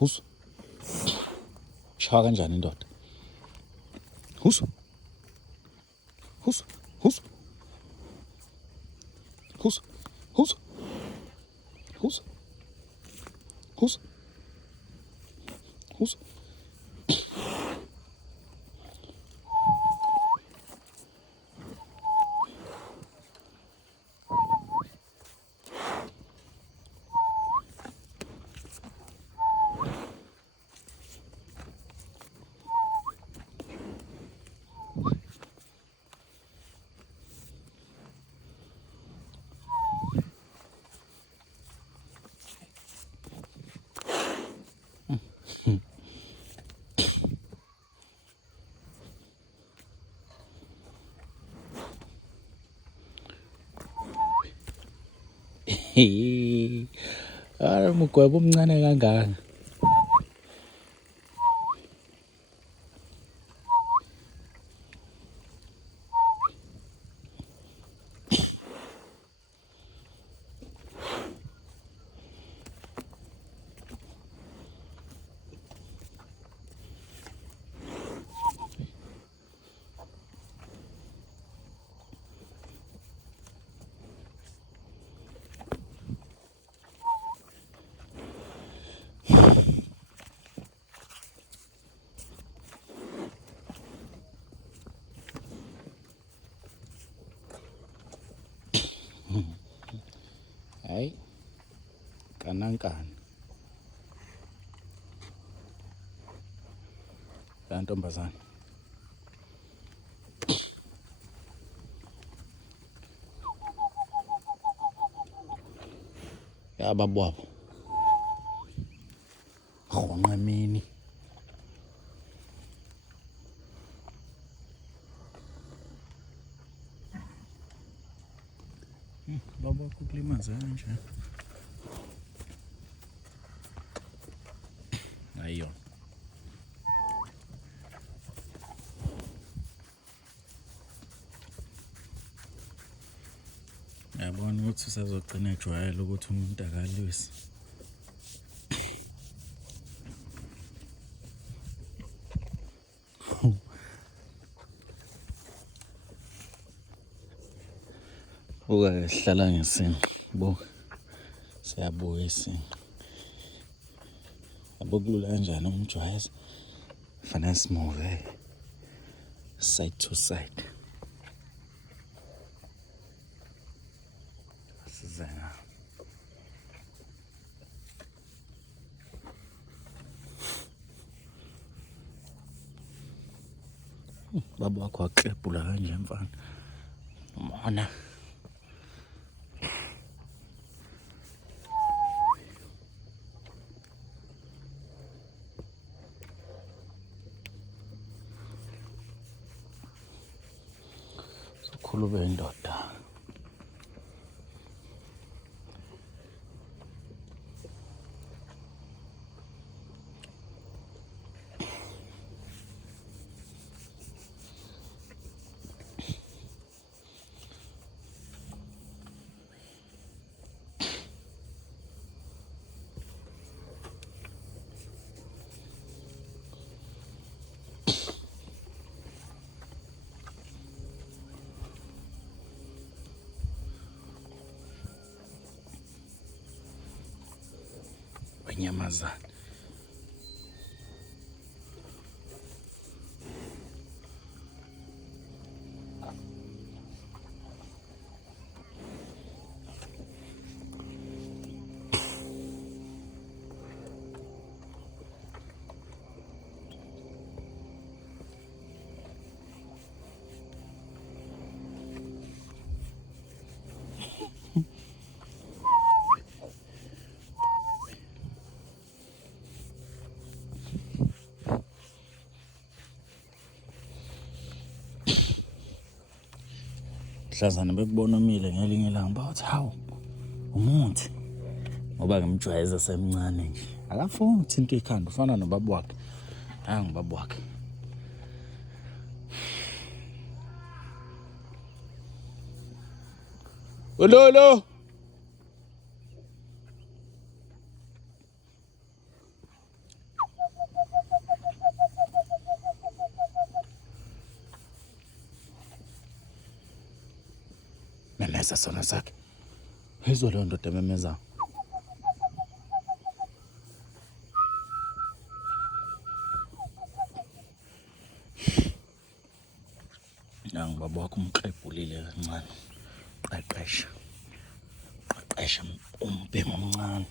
Husu. Shaya kanjani indoda? Husu. Husu. Husu. Husu. Husu. Husu. Husu. Husu. Mugwebo omncane kangaka. Hayi. Kanankani. La ntombazane. Yababwabo. Khonqa emini. Baba kukulimaza kanje. Ayo. Yabona ukuthi usazogcina ejwayele ukuthi umuntu akalwisi. Uke sihlala ngesinqe, buka. Siyabuya isinqe. Abokulula kanjani umjwayeza? Fanele simove side to side. Sizena. Baba wakho aqebula kanje mfana. Umona. Sokhulube indoda. Wenyamazana. Mhlazana bekubona umile ngelinye ilanga bathi hawu umuthi ngoba ngimjwayeza semncane nje akafuni ukuthinta ikhanda ufana nobaba wakhe nangu ubaba wakhe. Ololo memeza sona sakhe. Yizwa leyo ndoda ememeza. Nangu baba wakho umqebhulile kancane. Qeqesha umbhemu omncane.